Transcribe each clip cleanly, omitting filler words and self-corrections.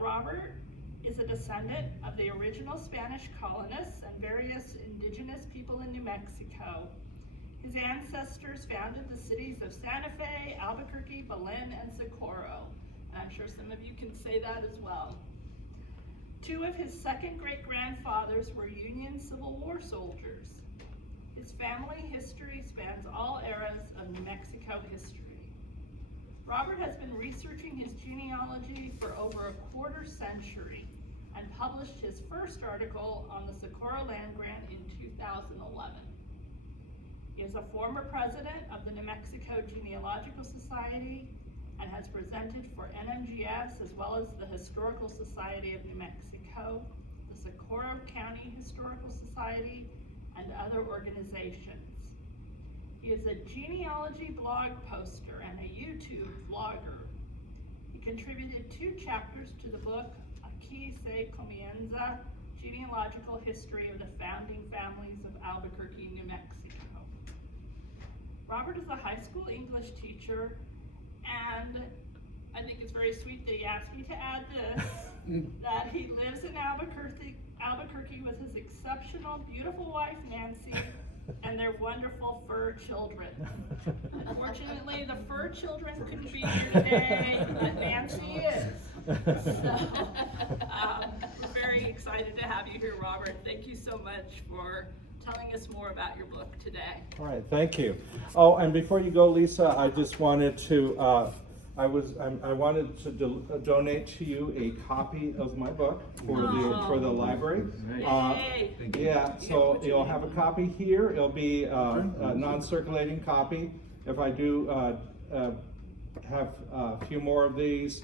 Robert is a descendant of the original Spanish colonists and various indigenous people in New Mexico. His ancestors founded the cities of Santa Fe, Albuquerque, Belen, and Socorro. And I'm sure some of you can say that as well. Two of his second great-grandfathers were Union Civil War soldiers. His family history spans all eras of New Mexico history. Robert has been researching his genealogy for over a quarter century and published his first article on the Socorro land grant in 2011. He is a former president of the New Mexico Genealogical Society and has presented for NMGS as well as the Historical Society of New Mexico, the Socorro County Historical Society, and other organizations. He is a genealogy blog poster and a YouTube vlogger. He contributed 2 chapters to the book Aquí se comienza, Genealogical History of the Founding Families of Albuquerque, New Mexico. Robert is a high school English teacher, and I think it's very sweet that he asked me to add this, that he lives in Albuquerque with his exceptional, beautiful wife, Nancy, and their wonderful fur children. Unfortunately, the fur children couldn't be here today, but Nancy is. So, we're very excited to have you here, Robert. Thank you so much for telling us more about your book today. All right, thank you. Oh, and before you go, Lisa, I just wanted to, I wanted to donate to you a copy of my book for the library. Yeah, so you'll have a copy here. It'll be a non-circulating copy. If I do have a few more of these,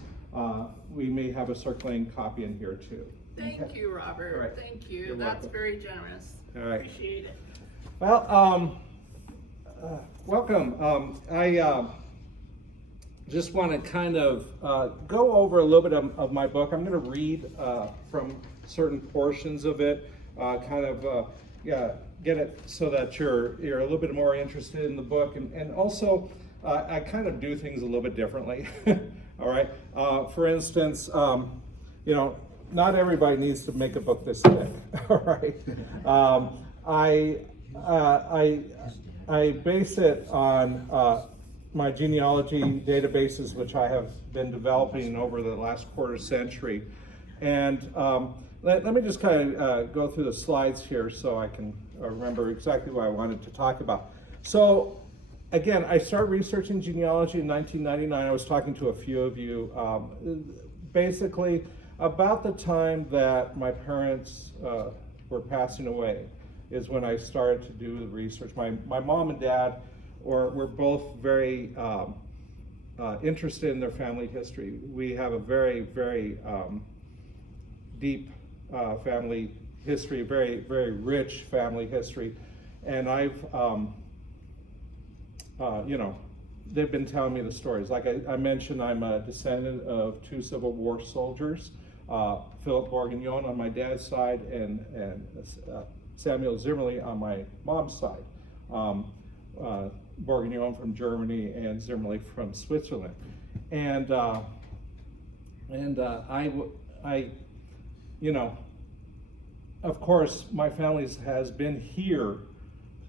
we may have a circulating copy in here too. Thank you, Robert. Right. Thank you. You're That's welcome. very generous. All right. Appreciate it. Well, welcome. I just want to kind of go over a little bit of my book. I'm going to read from certain portions of it, get it so that you're a little bit more interested in the book, and also I kind of do things a little bit differently. All right. For instance, not everybody needs to make a book this big. All right. I base it on my genealogy databases, which I have been developing over the last quarter century. And let me just kind of go through the slides here so I can remember exactly what I wanted to talk about. So again, I started researching genealogy in 1999. I was talking to a few of you. Basically, about the time that my parents were passing away is when I started to do the research. My mom and dad were both very interested in their family history. We have a very, very deep family history, very, very rich family history. And I've, they've been telling me the stories. Like I mentioned, I'm a descendant of 2 Civil War soldiers, Philip Bourguignon on my dad's side and Samuel Zimmerli on my mom's side. Bourguignon from Germany and Zimmerli from Switzerland. And of course, my family has been here,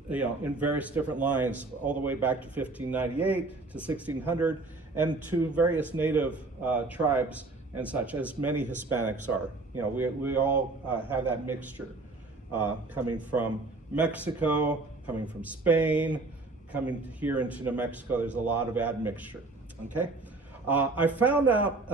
in various different lines, all the way back to 1598 to 1600, and to various native tribes and such, as many Hispanics are. We all have that mixture, coming from Mexico, coming from Spain, coming here into New Mexico. There's a lot of admixture, okay? I found out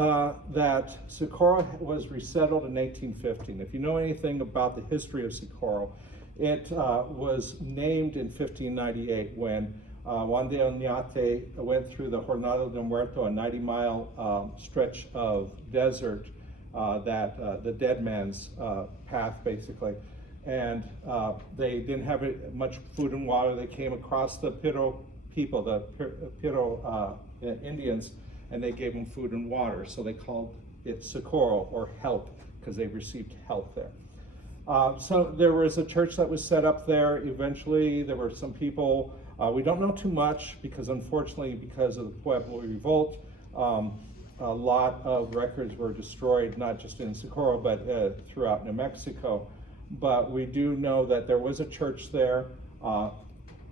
that Socorro was resettled in 1815. If you know anything about the history of Socorro, it was named in 1598 when Juan de Oñate went through the Jornada del Muerto, a 90-mile stretch of desert, the dead man's path, basically. And they didn't have much food and water. They came across the Piro people, the Piro Indians, and they gave them food and water. So they called it Socorro, or help, because they received help there. So there was a church that was set up there. Eventually, there were some people, we don't know too much, because unfortunately, because of the Pueblo revolt, a lot of records were destroyed, not just in Socorro, but throughout New Mexico. But we do know that there was a church there.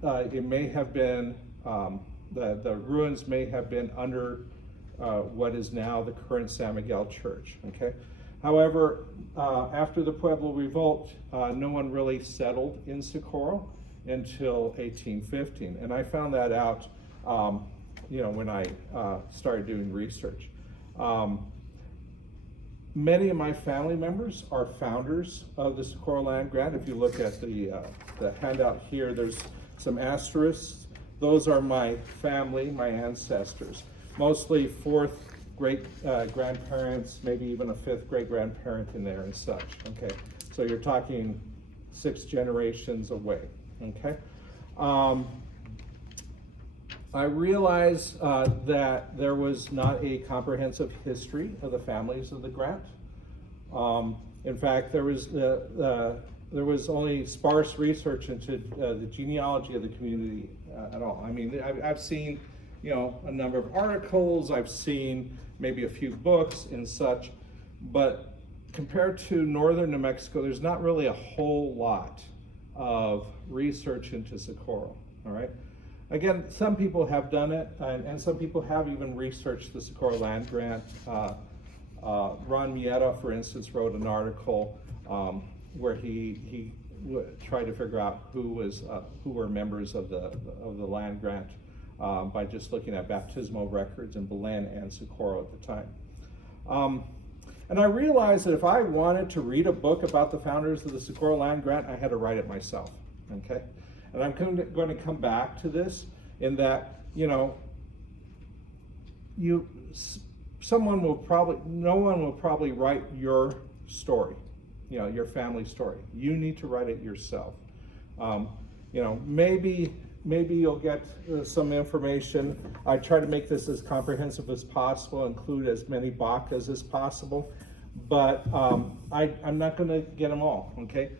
It may have been, the ruins may have been under what is now the current San Miguel Church, okay? However, after the Pueblo Revolt, no one really settled in Socorro until 1815. And I found that out, when I started doing research. Many of my family members are founders of the Socorro Land Grant. If you look at the handout here, there's some asterisks. Those are my family, my ancestors. Mostly fourth great grandparents, maybe even a fifth great grandparent in there and such, okay? So you're talking 6 generations away, okay? I realize that there was not a comprehensive history of the families of the grant. In fact, there was only sparse research into the genealogy of the community at all. I mean, I've seen, a number of articles, I've seen maybe a few books and such, but compared to northern New Mexico, there's not really a whole lot of research into Socorro, all right? Again, some people have done it, and some people have even researched the Socorro Land Grant. Ron Mieta, for instance, wrote an article where he tried to figure out who were members of the land grant by just looking at baptismal records in Belen and Socorro at the time. And I realized that if I wanted to read a book about the founders of the Socorro Land Grant, I had to write it myself, okay? And I'm going to come back to this in that, no one will probably write your story, your family story. You need to write it yourself. Maybe you'll get some information. I try to make this as comprehensive as possible, include as many Bacas as possible, but I'm not going to get them all, okay?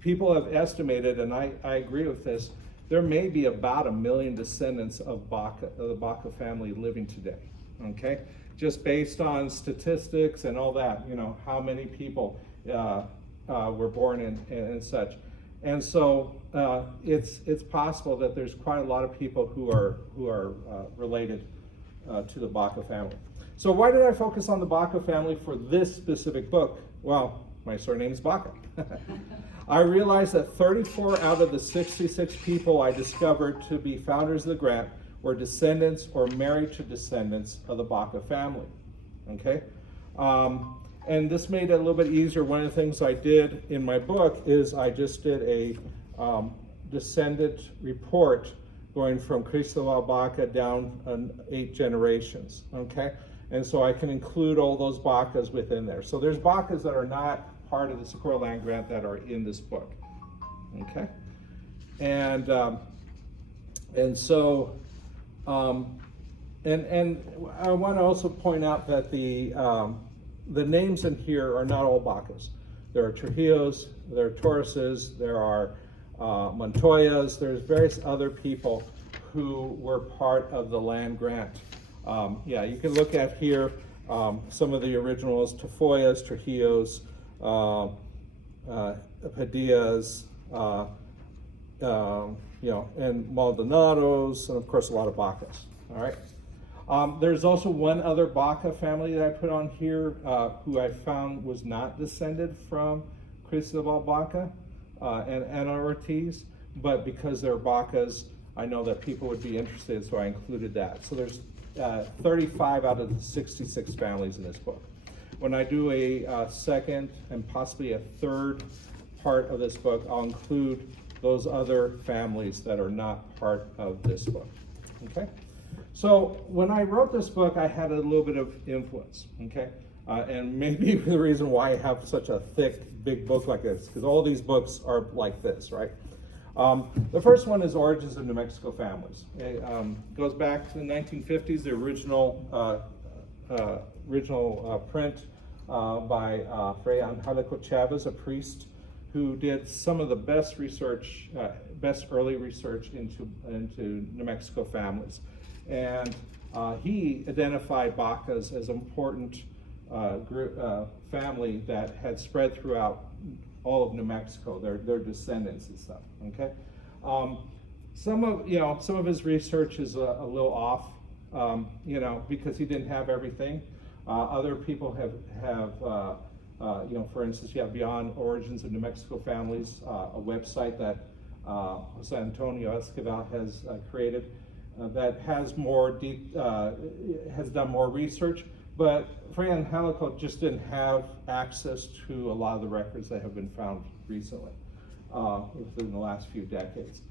People have estimated, and I agree with this, there may be about 1 million descendants of Baca, of the Baca family living today, okay? Just based on statistics and all that, how many people were born and such. And so it's possible that there's quite a lot of people who are related to the Baca family. So why did I focus on the Baca family for this specific book? Well, my surname is Baca. I realized that 34 out of the 66 people I discovered to be founders of the grant were descendants or married to descendants of the Baca family, okay? And this made it a little bit easier. One of the things I did in my book is I just did a descendant report going from Cristobal Baca down 8 generations, okay? And so I can include all those Bacas within there. So there's Bacas that are not part of the Socorro Land Grant that are in this book, okay? And so I want to also point out that the names in here are not all Bacas. There are Trujillos, there are Torreses, there are Montoyas, there's various other people who were part of the land grant. You can look at here some of the originals: Tafoyas, Trujillos, Padillas, and Maldonados, and of course a lot of Bacas. All right. There's also one other Baca family that I put on here who I found was not descended from Cristobal Baca and Ana Ortiz, but because they're Bacas, I know that people would be interested, so I included that. So there's 35 out of the 66 families in this book. When I do a second and possibly a third part of this book, I'll include those other families that are not part of this book, okay? So when I wrote this book, I had a little bit of influence, okay? And maybe the reason why I have such a thick, big book like this, because all these books are like this, right? The first one is Origins of New Mexico Families. It goes back to the 1950s, the original print by Fray Angelico Chavez, a priest who did some of the best research, best early research into New Mexico families. And he identified Bacas as an important family that had spread throughout all of New Mexico, their descendants and stuff, okay? Some of his research is a little off, because he didn't have everything. Other people have for instance, you have Beyond Origins of New Mexico Families, a website that Jose Antonio Esquivel has created that has has done more research, but Fran Halico just didn't have access to a lot of the records that have been found recently, within the last few decades.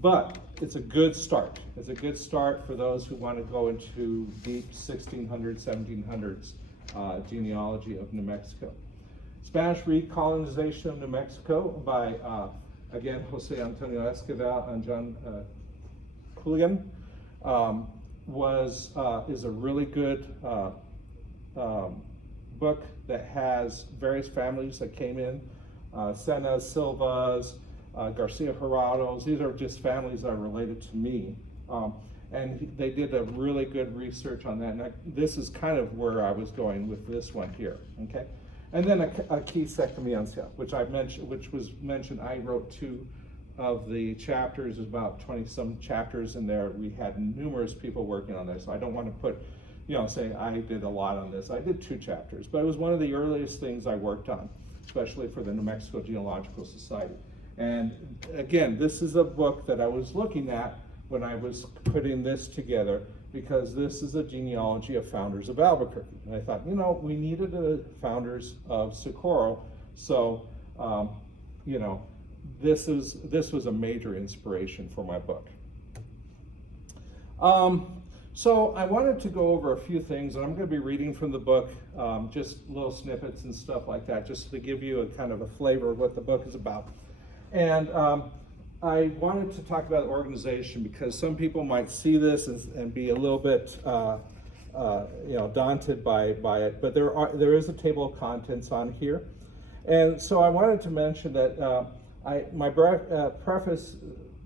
But it's a good start. It's a good start for those who want to go into deep 1600s, 1700s genealogy of New Mexico. Spanish recolonization of New Mexico by, again, Jose Antonio Esquivel and John Culligan is a really good book that has various families that came in, Senas, Silvas, Garcia Jurados. These are just families that are related to me. And they did a really good research on that. And this is kind of where I was going with this one here, okay? And then a key secamiencia, which was mentioned. I wrote 2 of the chapters, there's about 20 some chapters in there. We had numerous people working on this. So I don't want to put, saying I did a lot on this. I did 2 chapters, but it was one of the earliest things I worked on, especially for the New Mexico Genealogical Society. And again, this is a book that I was looking at when I was putting this together, because this is a genealogy of founders of Albuquerque. And I thought, we needed a founders of Socorro. So, this was a major inspiration for my book. So I wanted to go over a few things, and I'm going to be reading from the book, just little snippets and stuff like that, just to give you a kind of a flavor of what the book is about. And I wanted to talk about organization because some people might see this and be a little bit, daunted by it. But there is a table of contents on here, and so I wanted to mention that my preface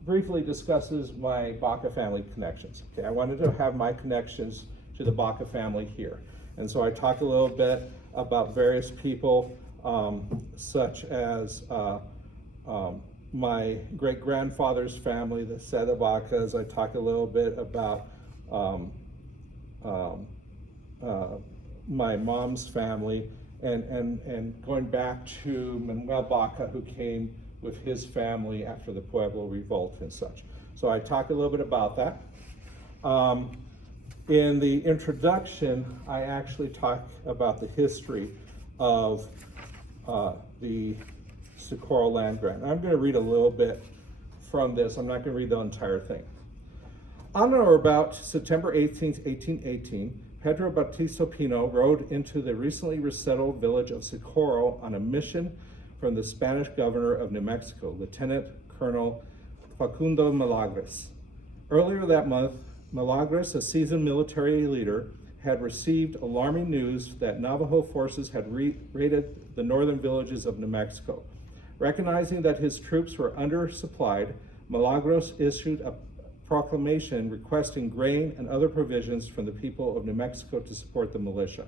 briefly discusses my Baca family connections. Okay, I wanted to have my connections to the Baca family here, and so I talked a little bit about various people, such as my great-grandfather's family, the Seda Bacas. I talked a little bit about my mom's family, and going back to Manuel Baca, who came with his family after the Pueblo Revolt and such. So I talked a little bit about that. In the introduction, I actually talk about the history of the Socorro land grant. I'm going to read a little bit from this. I'm not going to read the entire thing. On or about September 18th, 1818, Pedro Bautista Pino rode into the recently resettled village of Socorro on a mission from the Spanish governor of New Mexico, Lieutenant Colonel Facundo Milagres. Earlier that month, Milagres, a seasoned military leader, had received alarming news that Navajo forces had raided the northern villages of New Mexico. Recognizing that his troops were undersupplied, Milagros issued a proclamation requesting grain and other provisions from the people of New Mexico to support the militia.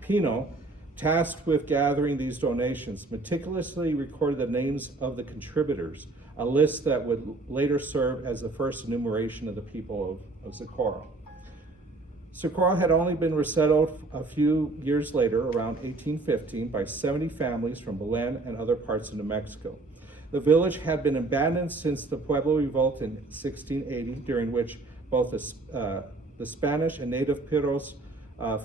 Pino, tasked with gathering these donations, meticulously recorded the names of the contributors, a list that would later serve as the first enumeration of the people of Socorro. Socorro had only been resettled a few years later, around 1815, by 70 families from Belen and other parts of New Mexico. The village had been abandoned since the Pueblo Revolt in 1680, during which both the Spanish and native Piros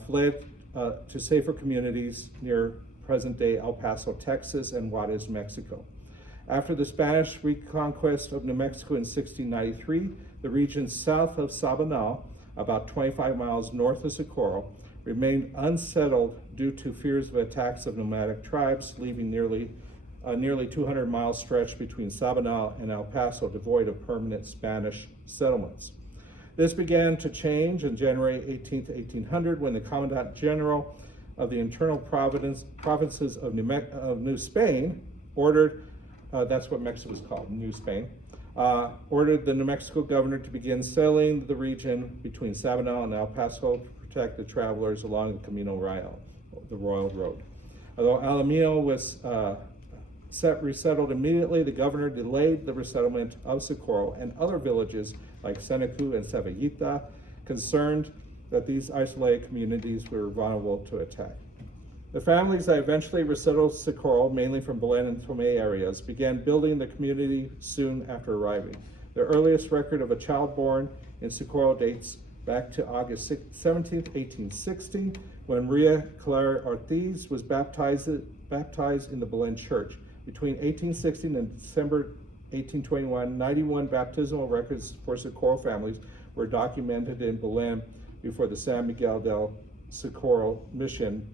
fled to safer communities near present-day El Paso, Texas, and Juarez, Mexico. After the Spanish reconquest of New Mexico in 1693, the region south of Sabinal, about 25 miles north of Socorro, remained unsettled due to fears of attacks of nomadic tribes, leaving nearly 200-mile stretch between Sabinal and El Paso devoid of permanent Spanish settlements. This began to change on January 18, 1800, when the Commandant General of the internal provinces of New Spain ordered, that's what Mexico was called, New Spain, ordered the New Mexico governor to begin settling the region between Sabinal and El Paso to protect the travelers along the Camino Real, the Royal Road. Although Alamillo was resettled immediately, the governor delayed the resettlement of Socorro and other villages like Senecu and Cebollita, concerned that these isolated communities were vulnerable to attack. The families that eventually resettled Socorro, mainly from Belen and Tomé areas, began building the community soon after arriving. The earliest record of a child born in Socorro dates back to August 17th, 1860, when Maria Clara Ortiz was baptized in the Belen church. Between 1816 and December 1821, 91 baptismal records for Socorro families were documented in Belen before the San Miguel del Socorro mission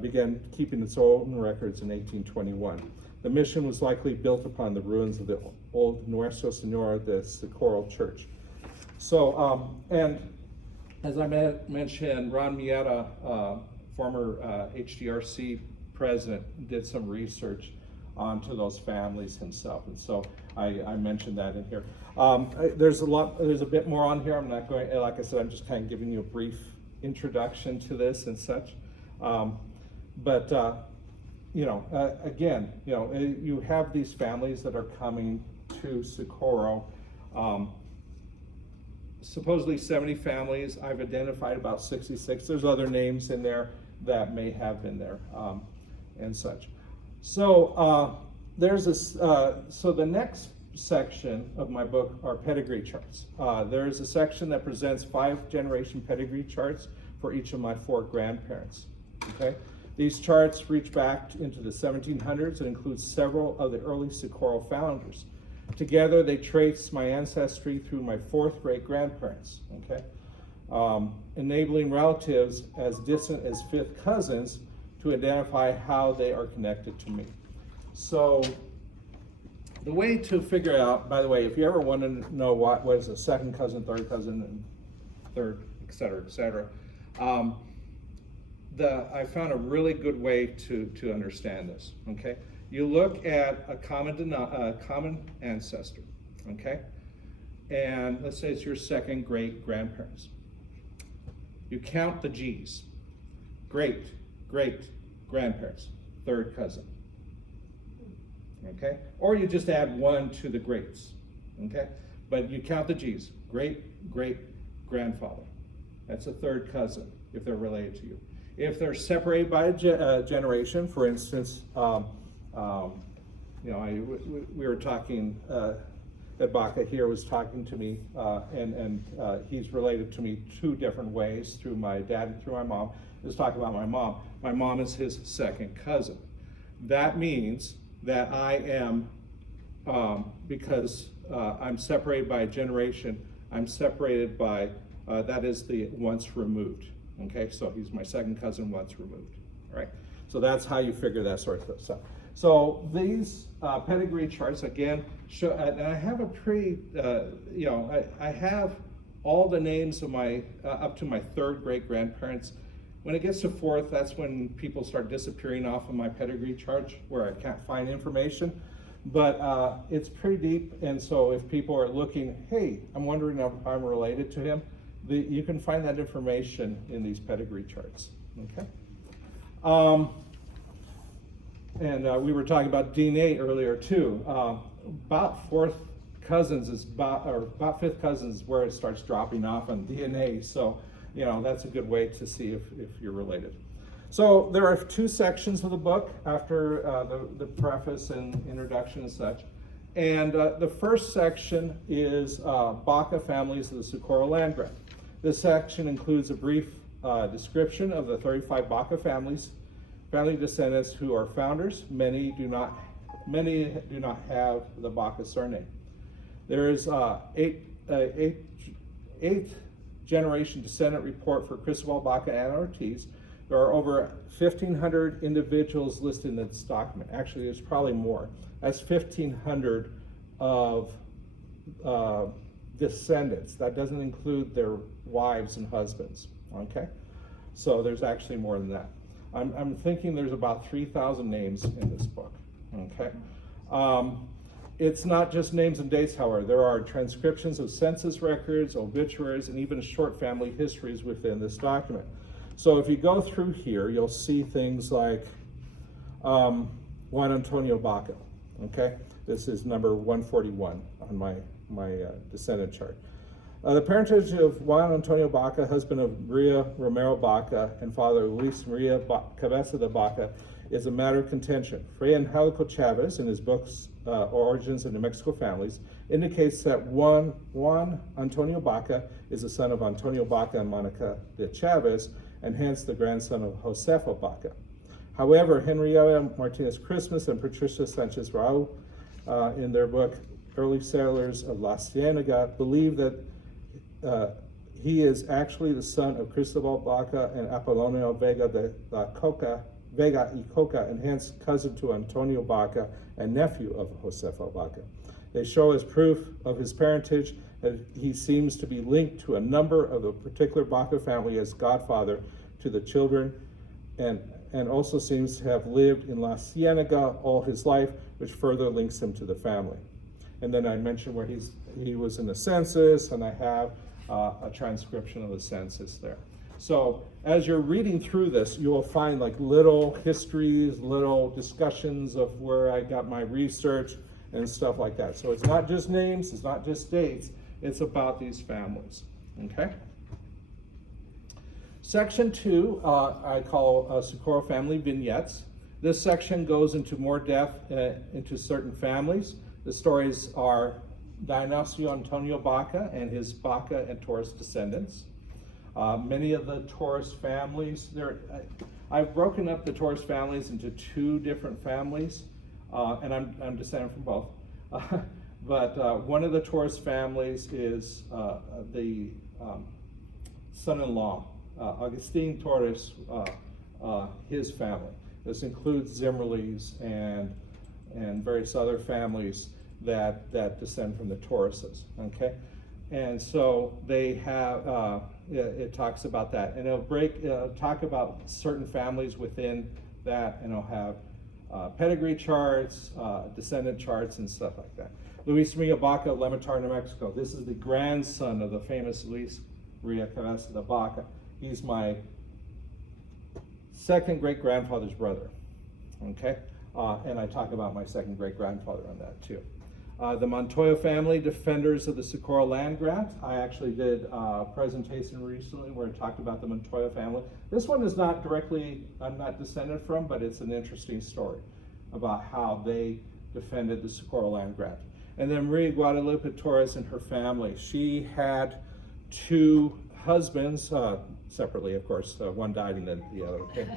began keeping its own records in 1821. The mission was likely built upon the ruins of the old Nuestra Señora de Socorro church. So, and as I mentioned, Ron Mieta, former HDRC president, did some research onto those families himself, and so I mentioned that in here. There's a bit more on here. I'm not going, like I said, I'm just kind of giving you a brief introduction to this and such. Again, you have these families that are coming to Socorro. Supposedly 70 families. I've identified about 66. There's other names in there that may have been there and such. So there's this. So the next section of my book are pedigree charts. There is a section that presents 5-generation pedigree charts for each of my 4 grandparents. Okay, these charts reach back into the 1700s and include several of the early Socorro founders. Together, they trace my ancestry through my 4th great-grandparents. Okay, enabling relatives as distant as 5th cousins to identify how they are connected to me. So the way to figure out, by the way, if you ever want to know what is a 2nd cousin, 3rd cousin, and 3rd, et cetera, I found a really good way to understand this. Okay, you look at a common ancestor. Okay, and let's say it's your 2nd great-grandparents. You count the G's. Great-grandparents, 3rd cousin. Okay, or you just add 1 to the greats. Okay, but you count the G's. Great-grandfather. That's a 3rd cousin if they're related to you. If they're separated by a generation, for instance, we were talking, that Baca here was talking to me, and he's related to me 2 different ways, through my dad and through my mom. Let's talk about my mom. My mom is his 2nd cousin. That means that I am, because I'm separated by a generation, I'm separated by, that is the once removed. Okay, so he's my 2nd cousin once removed. All right, so that's how you figure that sort of stuff. So these pedigree charts, again, show, and I have a pretty, I have all the names of my, up to my 3rd great-grandparents. When it gets to 4th, that's when people start disappearing off of my pedigree chart, where I can't find information. But it's pretty deep, and so if people are looking, hey, I'm wondering if I'm related to him, you can find that information in these pedigree charts. Okay. We were talking about DNA earlier too. About 4th cousins is about 5th cousins is where it starts dropping off on DNA. So, that's a good way to see if you're related. So there are 2 sections of the book after the preface and introduction and such. And the first section is Baca families of the Socorro land grant. This section includes a brief description of the 35 Baca family descendants who are founders. Many do not have the Baca surname. There is eighth generation descendant report for Cristobal Baca and Ortiz. There are over 1,500 individuals listed in this document. Actually, there's probably more. That's 1,500 of descendants. That doesn't include their wives and husbands. Okay, so there's actually more than that. I'm thinking there's about 3,000 names in this book. Okay, It's not just names and dates, however. There are transcriptions of census records, obituaries, and even short family histories within this document. So if you go through here, you'll see things like Juan Antonio Baca, okay? This is number 141 on my descendant chart. The parentage of Juan Antonio Baca, husband of Maria Romero Baca, and father of Luis Maria Cabeza de Baca, is a matter of contention. Fray Angelico Chavez, in his books Origins of New Mexico Families, indicates that Juan Antonio Baca is the son of Antonio Baca and Monica de Chavez, and hence the grandson of Josefo Baca. However, Henrietta Martinez Christmas and Patricia Sanchez Raul, in their book Early Settlers of La Cienega, believe that he is actually the son of Cristobal Baca and Apolonio Vega y Coca, and hence cousin to Antonio Baca and nephew of Josefo Baca. They show as proof of his parentage that he seems to be linked to a number of the particular Baca family as godfather to the children, and also seems to have lived in La Cienega all his life, which further links him to the family. And then I mentioned where he was in the census, and I have a transcription of the census there. So as you're reading through this, you will find like little histories, little discussions of where I got my research and stuff like that. So it's not just names, it's not just dates, it's about these families, okay? Section 2, I call Socorro Family Vignettes. This section goes into more depth into certain families. The stories are Dionisio Antonio Baca and his Baca and Torres descendants. Many of the Torres families, I've broken up the Torres families into two different families, and I'm descended from both. But one of the Torres families is the son-in-law, Agustin Torres, his family. This includes Zimmerles and various other families that descend from the Torreses, okay? And so they have, it talks about that. And it'll talk about certain families within that, and it'll have pedigree charts, descendant charts, and stuff like that. Luis Maria Baca of Lemetar, New Mexico. This is the grandson of the famous Luis Maria Cabeza de Baca. He's my second great-grandfather's brother, okay? And I talk about my second great-grandfather on that too. The Montoya family, defenders of the Socorro land grant. I actually did a presentation recently where I talked about the Montoya family. This one is not directly, I'm not descended from, but it's an interesting story about how they defended the Socorro land grant. And then Maria Guadalupe Torres and her family. She had two husbands, separately, of course. One died and then the other. Okay.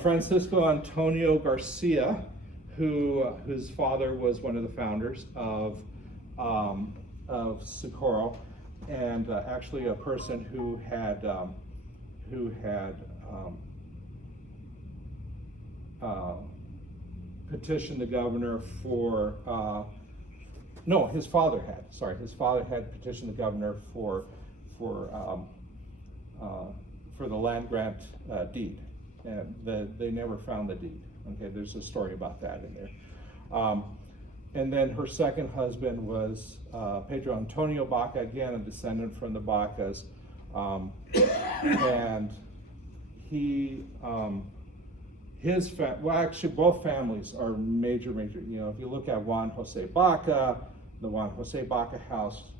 Francisco Antonio Garcia, whose father was one of the founders of Socorro, and actually a person who had petitioned the governor for no, his father had petitioned the governor for the land grant deed, and they never found the deed. Okay, there's a story about that in there. And then her second husband was Pedro Antonio Baca, again a descendant from the Bacas, and he, well, actually both families are major. You know, if you look at Juan Jose Baca, the Juan Jose Baca house,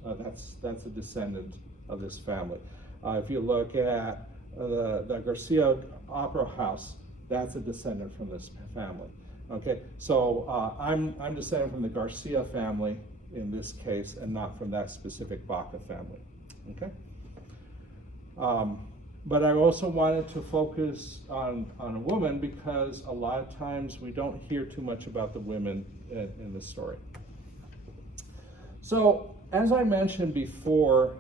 that's a descendant of this family. If you look at the Garcia Opera House, that's a descendant from this family. Okay, so I'm descended from the Garcia family in this case, and not from that specific Baca family. Okay. But I also wanted to focus on a woman because a lot of times we don't hear too much about the women in the story. So as I mentioned before,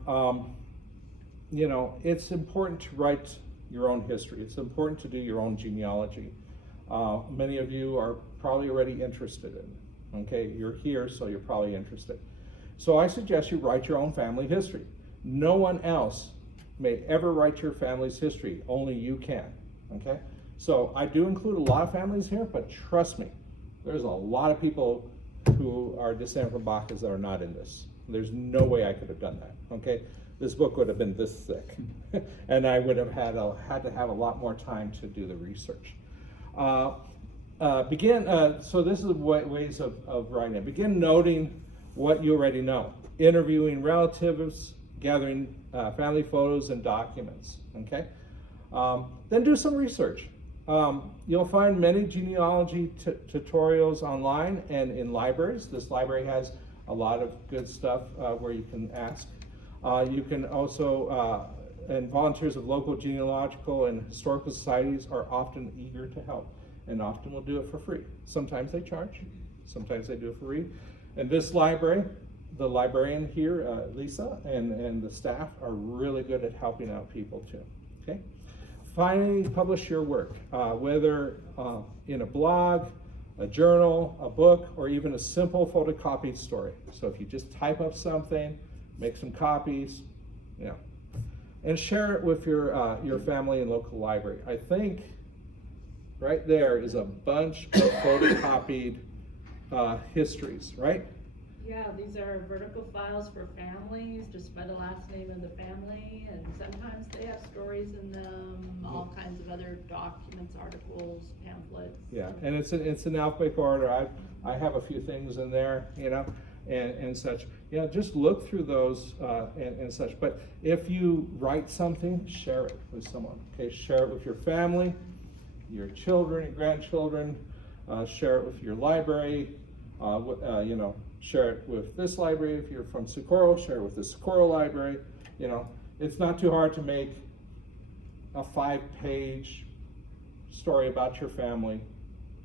you know, it's important to write your own history. It's important to do your own genealogy. Many of you are probably already interested in it. Okay, you're here, so you're probably interested. So I suggest you write your own family history. No one else may ever write your family's history, only you can. Okay, so I do include a lot of families here, but trust me, there's a lot of people who are descended from Bacas that are not in this. There's no way I could have done that, okay? This book would have been this thick, and I would have had to have a lot more time to do the research. So this is ways of writing it. Begin noting what you already know. Interviewing relatives, gathering family photos and documents, okay? Then do some research. You'll find many genealogy tutorials online and in libraries. This library has a lot of good stuff where you can ask. You can also, and volunteers of local genealogical and historical societies are often eager to help and often will do it for free. Sometimes they charge, sometimes they do it for free. And this library, the librarian here, Lisa, and the staff are really good at helping out people too, okay? Finally, publish your work, whether in a blog, a journal, a book, or even a simple photocopied story. So if you just type up something, make some copies, and share it with your family and local library. I think right there is a bunch of photocopied histories, right? Yeah, these are vertical files for families, just by the last name of the family, and sometimes they have stories in them, all kinds of other documents, articles, pamphlets. Yeah, and it's in alphabetical order. I have a few things in there, and such. Yeah, just look through those and such. But if you write something, share it with someone. Okay, share it with your family, your children, your grandchildren. Share it with your library. Share it with this library. If you're from Socorro, share it with the Socorro library. It's not too hard to make a 5-page story about your family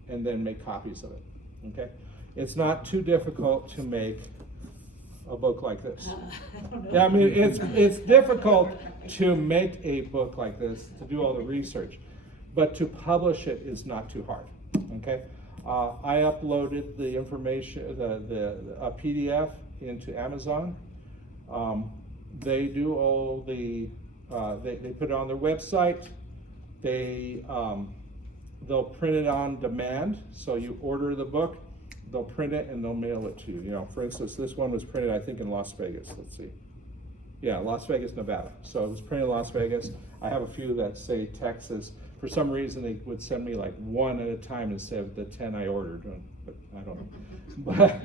and then make copies of it, okay? It's not too difficult to make a book like this. Yeah, I mean, it's difficult to make a book like this, to do all the research, but to publish it is not too hard, okay? I uploaded the information, a PDF into Amazon. They do all the, they put it on their website. They'll print it on demand. So you order the book, they'll print it and they'll mail it to you. For instance, this one was printed, I think, in Las Vegas. Let's see. Yeah, Las Vegas, Nevada. So it was printed in Las Vegas. I have a few that say Texas. For some reason, they would send me like one at a time instead of the 10 I ordered, but I don't know. But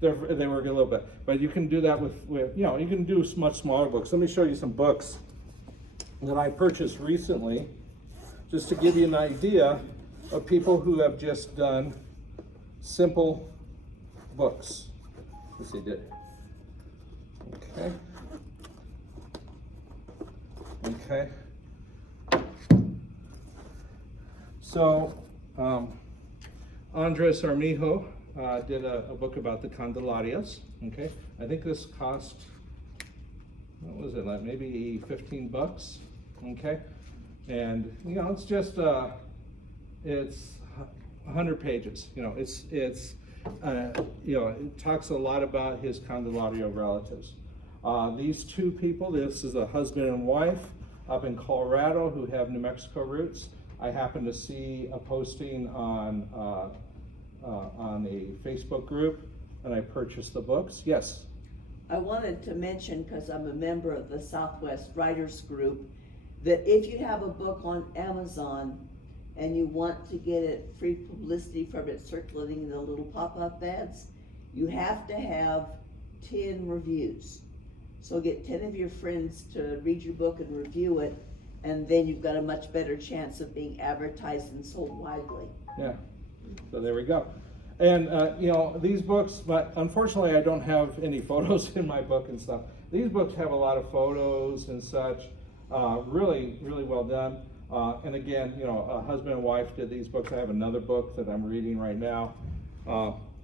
they work a little bit. But you can do that with you can do much smaller books. Let me show you some books that I purchased recently, just to give you an idea of people who have just done simple books. Let's see, Okay. So, Andres Armijo did a book about the Candelarias, okay? I think this cost, what was it, like maybe $15, okay? And, it's just, it's 100 pages, it talks a lot about his Candelario relatives. These two people, this is a husband and wife up in Colorado who have New Mexico roots. I happened to see a posting on a Facebook group, and I purchased the books. Yes? I wanted to mention, because I'm a member of the Southwest Writers Group, that if you have a book on Amazon and you want to get it free publicity from it circulating in the little pop-up ads, you have to have 10 reviews. So get 10 of your friends to read your book and review it, and then you've got a much better chance of being advertised and sold widely. Yeah, so there we go. And, these books, but unfortunately I don't have any photos in my book and stuff. These books have a lot of photos and such, really, really well done. And again, a husband and wife did these books. I have another book that I'm reading right now,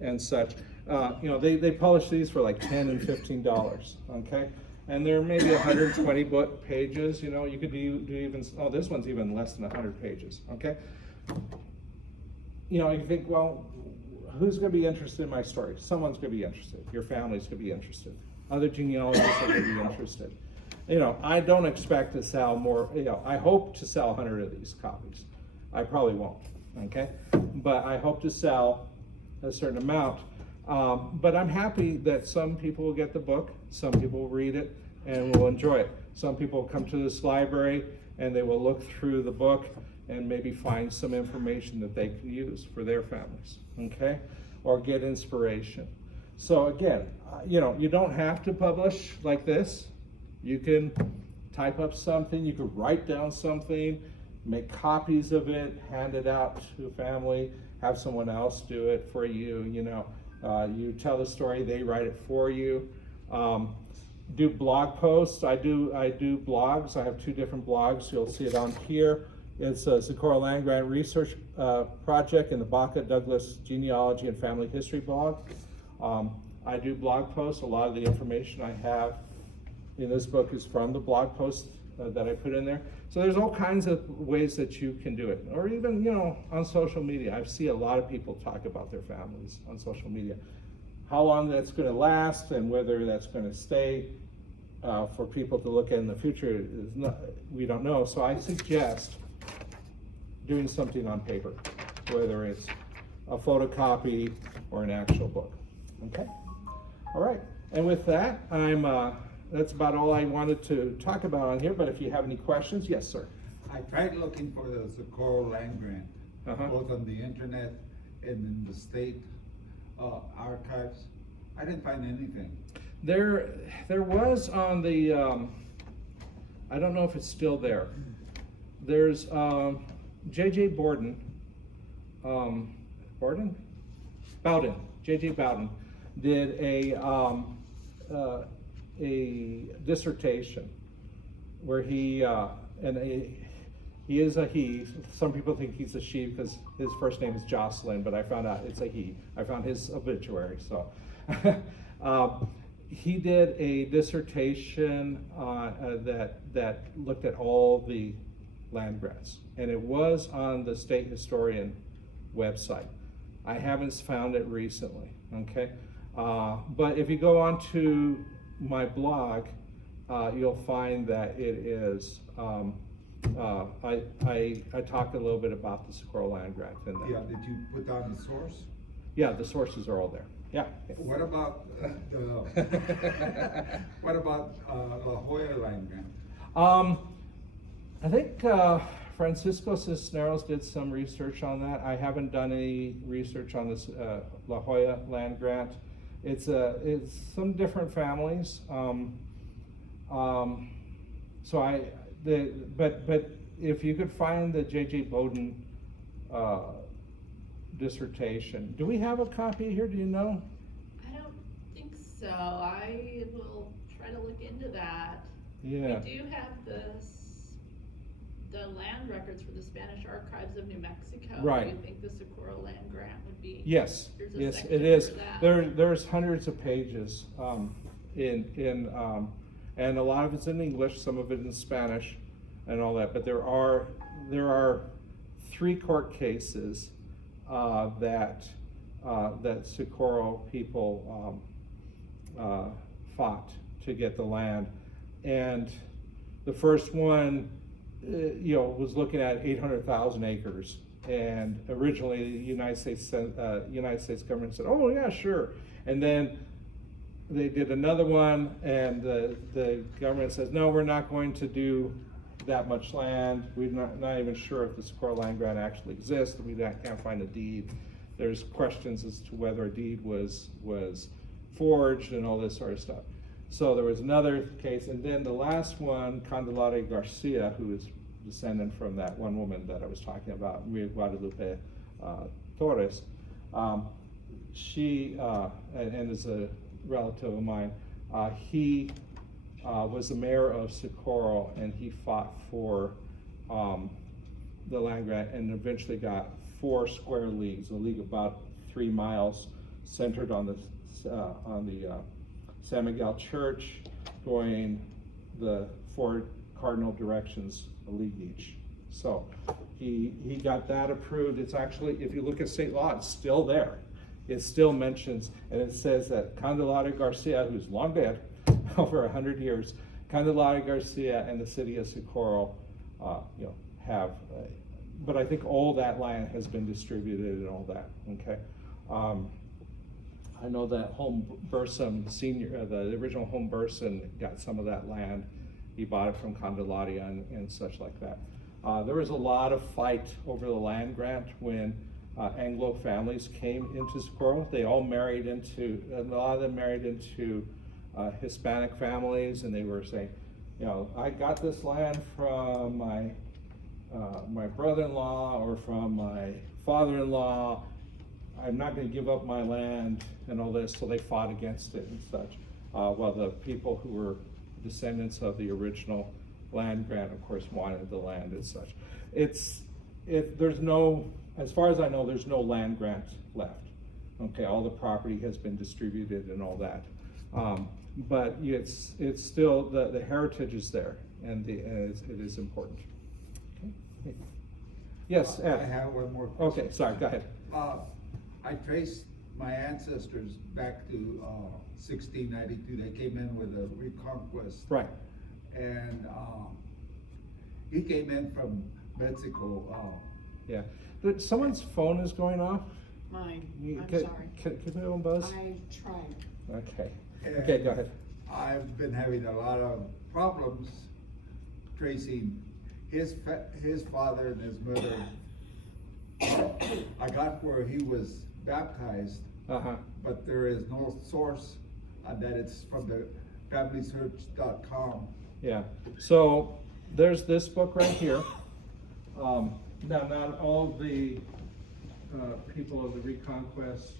and such. They publish these for like $10 and $15, okay? And they're maybe 120 book pages, you could do even, this one's even less than 100 pages, okay? You think, well, who's gonna be interested in my story? Someone's gonna be interested. Your family's gonna be interested. Other genealogists are gonna be interested. I don't expect to sell more, I hope to sell 100 of these copies. I probably won't, okay? But I hope to sell a certain amount. But I'm happy that some people will get the book, some people will read it and will enjoy it. Some people will come to this library and they will look through the book and maybe find some information that they can use for their families, okay? Or get inspiration. So again, you know, you don't have to publish like this. You can type up something, you could write down something, make copies of it, hand it out to a family, have someone else do it for you, you know. You tell the story, they write it for you. Do blog posts. I do blogs. I have 2 different blogs. You'll see it on here. It's a Socorro Land Grant Research Project and the Baca Douglas Genealogy and Family History blog. I do blog posts. A lot of the information I have in this book is from the blog posts that I put in there. So there's all kinds of ways that you can do it. Or even, you know, on social media. I see a lot of people talk about their families on social media. How long that's going to last and whether that's going to stay for people to look at in the future is not, we don't know. So I suggest doing something on paper, whether it's a photocopy or an actual book. Okay? All right. And with that, that's about all I wanted to talk about on here, but if you have any questions, yes, sir. I tried looking for the Socorro land grant, both on the internet and in the state archives. I didn't find anything. There was on the, I don't know if it's still there. There's J.J. Bowden, J.J. Bowden did a dissertation where he is a he. Some people think he's a she because his first name is Jocelyn, but I found out it's a he. I found his obituary. So he did a dissertation that looked at all the land grants, and it was on the state historian website. I haven't found it recently. Okay, but if you go on to my blog, you'll find that it is. I talked a little bit about the Socorro land grant in there. Yeah, did you put down the source? Yeah, the sources are all there. Yeah. What about La Jolla land grant? I think Francisco Cisneros did some research on that. I haven't done any research on this La Jolla land grant. It's some different families. But if you could find the J.J. Bowden dissertation, do we have a copy here? Do you know? I don't think so. I will try to look into that. Yeah. We do have the land records for the Spanish Archives of New Mexico. Right. Do you think the Socorro land grant would be? Yes. There's a Yes, section it is. for that. There's hundreds of pages and a lot of it's in English, some of it in Spanish, and all that. But there are 3 court cases that Socorro people fought to get the land, and the first one, was looking at 800,000 acres. And originally, the United States government said, "Oh yeah, sure," and then they did another one, and the government says, "No, we're not going to do that much land. We're not even sure if the Socorro land grant actually exists. We can't find a deed. There's questions as to whether a deed was forged and all this sort of stuff." So there was another case, and then the last one, Candelaria Garcia, who is descendant from that one woman that I was talking about, Maria Guadalupe Torres. She and is a relative of mine. He was the mayor of Socorro, and he fought for the land grant and eventually got 4 square leagues, a league about 3 miles, centered on the San Miguel Church, going the 4 cardinal directions, a league each. So he got that approved. It's actually, if you look at state law, it's still there. It still mentions, and it says that Candelaria Garcia, who's long dead, over 100 years, Candelaria Garcia and the city of Socorro, have, but I think all that land has been distributed and all that, okay? I know that Home Bursum Senior, the original Home Burson got some of that land. He bought it from Candelaria and such like that. There was a lot of fight over the land grant when Anglo families came into Socorro. They all married into, a lot of them married into Hispanic families, and they were saying, you know, I got this land from my brother-in-law or from my father-in-law. I'm not going to give up my land and all this, so they fought against it and such. While the people who were descendants of the original land grant, of course, wanted the land and such. There's no, as far as I know, there's no land grant left. Okay, all the property has been distributed and all that. But it's still, the heritage is there, and it is important. Okay. Yes, Ed. I have one more question. Okay, sorry, go ahead. I traced my ancestors back to 1692. They came in with a reconquest. Right. And he came in from Mexico. Yeah. Someone's phone is going off. Mine, I'm Can sorry. we have one buzz? I tried. Okay. And Okay, go ahead. I've been having a lot of problems tracing his father and his mother. I got where he was baptized, but there is no source that it's from the familysearch.com. Yeah. So there's this book right here. Now, not all the people of the Reconquest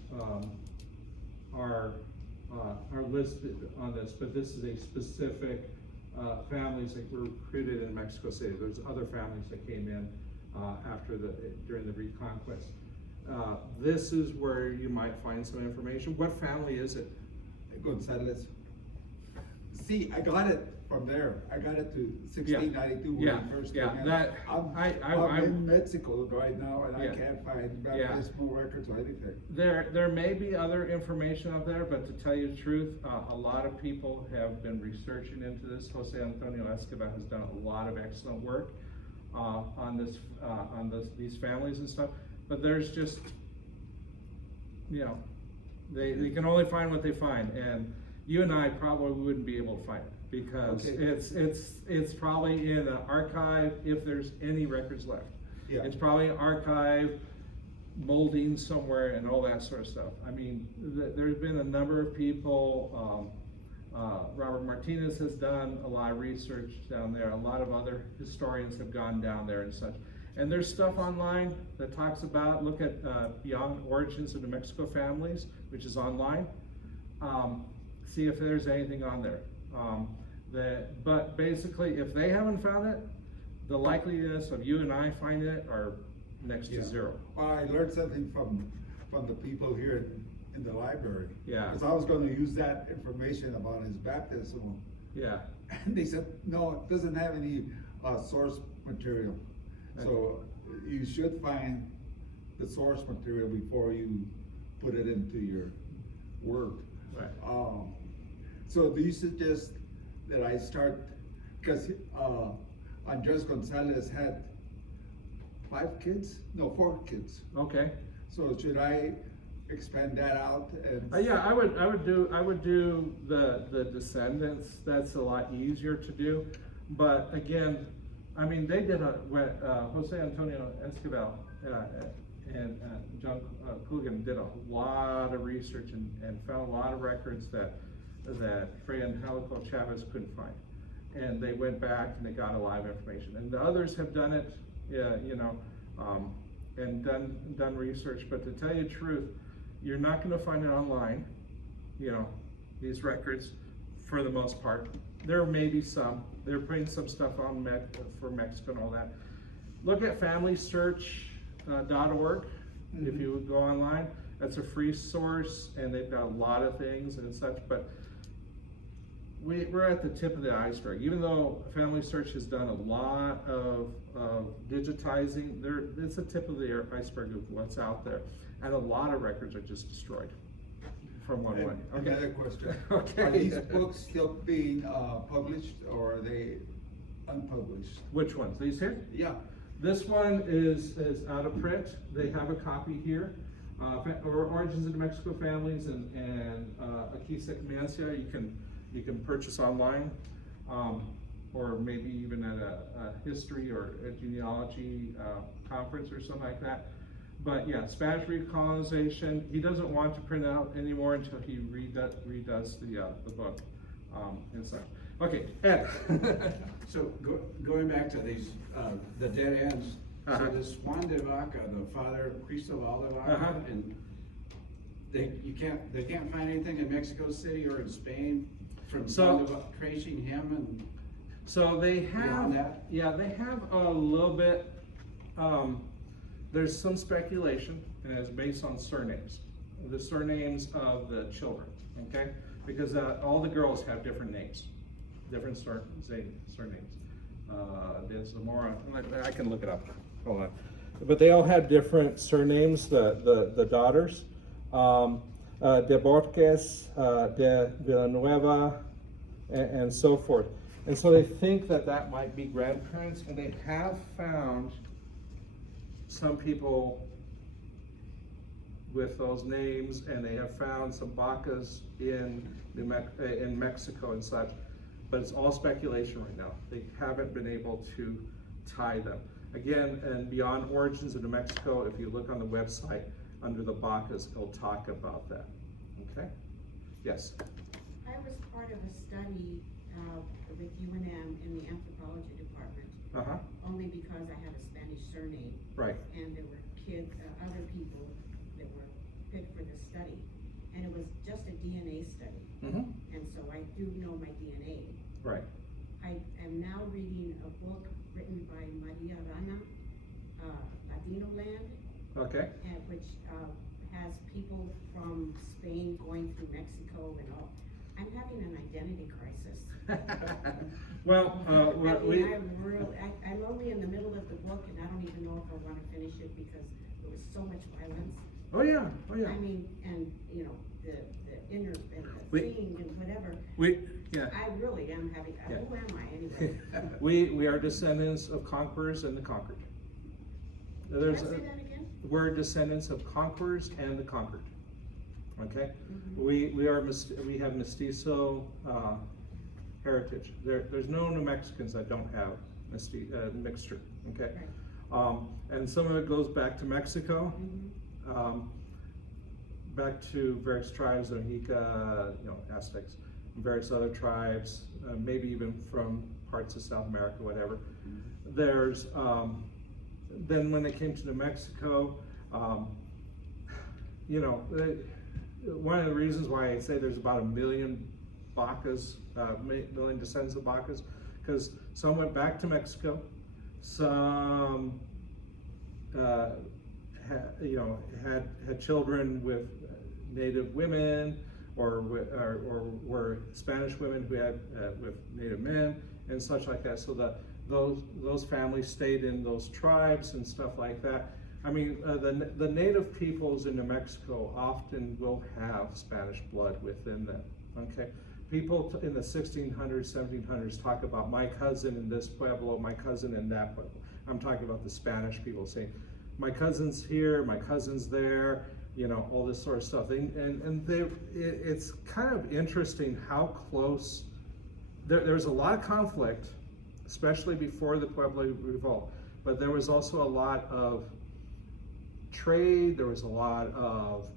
are listed on this, but this is a specific families that were recruited in Mexico City. There's other families that came in during the Reconquest. This is where you might find some information. What family is it? Gonzalez. See, I got it from there. I got it to 1692 when I first came in. I'm in Mexico right now, and I can't find baptismal records or anything. There may be other information out there, but to tell you the truth, a lot of people have been researching into this. Jose Antonio Escobar has done a lot of excellent work on these families and stuff. But there's just, you know, they can only find what they find, and you and I probably wouldn't be able to find it because it's probably in an archive if there's any records left. Yeah. It's probably an archive molding somewhere and all that sort of stuff. I mean, there's been a number of people. Robert Martinez has done a lot of research down there. A lot of other historians have gone down there and such. And there's stuff online that talks about, look at Beyond Origins of New Mexico Families, which is online. See if there's anything on there. But basically, if they haven't found it, the likeliness of you and I finding it are next to zero. Well, I learned something from the people here in the library. Yeah. Because I was going to use that information about his baptism. Yeah. And they said, no, it doesn't have any source material. Okay. So you should find the source material before you put it into your work. Right. So do you suggest that I start, because Andres Gonzalez had 4 kids? Okay. So should I expand that out? And Yeah, I would do the Descendants. That's a lot easier to do. But again, I mean, they did Jose Antonio Escobar and John Coogan did a lot of research and found a lot of records that Fray Angelico Chavez couldn't find. And they went back and they got a lot of information. And the others have done it, you know, and done research. But to tell you the truth, you're not going to find it online, you know, these records for the most part. There may be some. They're putting some stuff on for Mexico and all that. Look at familysearch.org. If you would go online, that's a free source, and they've got a lot of things and such. But we're at the tip of the iceberg. Even though Family Search has done a lot of digitizing, it's the tip of the iceberg of what's out there, and a lot of records are just destroyed from one way. Okay. Another question. Okay. Are these books still being published, or are they unpublished? Which ones? These here? Yeah. This one is out of print. They have a copy here. or Origins of New Mexico Families and Aquí se comienza, you can purchase online, or maybe even at a history or a genealogy conference or something like that. But yeah, Spanish recolonization, he doesn't want to print it out anymore until he redoes the book and such. Okay, Ed. So going back to these, the dead ends, Uh-huh. so this Juan de Vaca, the father, Cristobal de Vaca, Uh-huh. and they can't find anything in Mexico City or in Spain from So- Juan de Vaca, tracing him and. So they have, Beyond that? yeah, they have a little bit, there's some speculation, and it's based on surnames, the surnames of the children, okay? Because all the girls have different names, different surnames. There's Zamora, I can look it up, hold on. But they all had different surnames, the daughters. De Borges, de Villanueva, and so forth. And so they think that might be grandparents, and they have found some people with those names, and they have found some Bacas in Mexico and such, but it's all speculation right now. They haven't been able to tie them. Again, and beyond Origins of New Mexico, if you look on the website, under the Bacas, it'll talk about that, okay? Yes? I was part of a study with UNM in the anthropology department, Uh-huh, only because I had a Spanish surname, right. and there were kids, other people that were picked for the study. And it was just a DNA study, Mm-hmm, and so I do know my DNA. right. I am now reading a book written by Maria Rana, Ladino Land, Okay. and which has people from Spain going through Mexico and all. I'm having an identity crisis. Well, I'm only in the middle of the book, and I don't even know if I wanna finish it because there was so much violence. oh yeah, oh yeah. I mean, and, you know, the inner, and the We- thing and whatever. Yeah. I really am having, Yeah. who am I anyway? We are descendants of conquerors and the conquered. Can I There's say that again? we're descendants of conquerors and the conquered. Okay? Mhm. We have mestizo heritage. There's no New Mexicans that don't have mixture. Okay? Right. And some of it goes back to Mexico. Mhm. Back to various tribes, the Mexica, Aztecs, and various other tribes, maybe even from parts of South America, whatever. There's, then when they came to New Mexico, one of the reasons why I say there's about 1 million Bacas, million descendants of Bacas, because some went back to Mexico, some had children with Native women, or were Spanish women who had with Native men and such like that. So that those families stayed in those tribes and stuff like that. I mean, the Native peoples in New Mexico often will have Spanish blood within them. Okay, people in the 1600s, 1700s talk about my cousin in this pueblo, my cousin in that pueblo. I'm talking about the Spanish people saying, my cousin's here, my cousin's there, all this sort of stuff. It's kind of interesting how close, there's a lot of conflict, especially before the Pueblo Revolt, but there was also a lot of trade, there was a lot of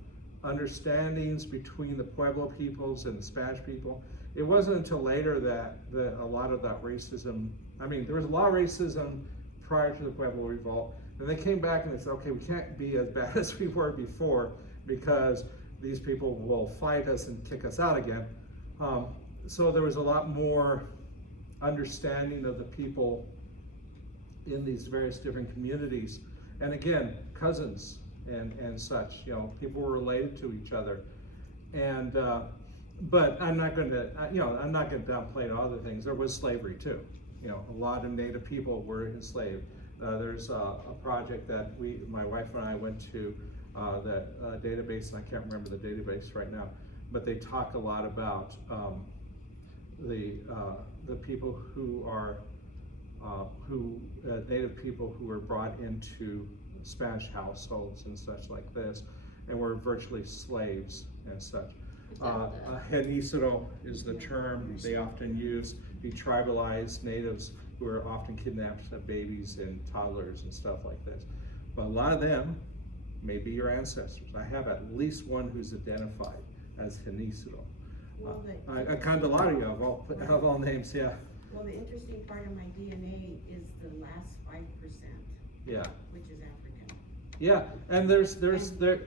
understandings between the Pueblo peoples and the Spanish people. It wasn't until later that a lot of that racism, there was a lot of racism prior to the Pueblo Revolt. And they came back and they said, okay, we can't be as bad as we were before because these people will fight us and kick us out again. So there was a lot more understanding of the people in these various different communities. And again, cousins and such, people were related to each other. And, but I'm not going to downplay other things. There was slavery too. A lot of Native people were enslaved. There's a project that my wife and I went to, that database, and I can't remember the database right now, but they talk a lot about the people who are Native people who were brought into Spanish households and such like this, and were virtually slaves and such. Is that Genízaro is the term they often use. He tribalized natives who were often kidnapped babies and toddlers and stuff like this. But a lot of them may be your ancestors. I have at least one who's identified as Genízaro. Well, Candelaria of all names, yeah. well, the interesting part of my DNA is the last 5%, Yeah. which is African. Yeah, and there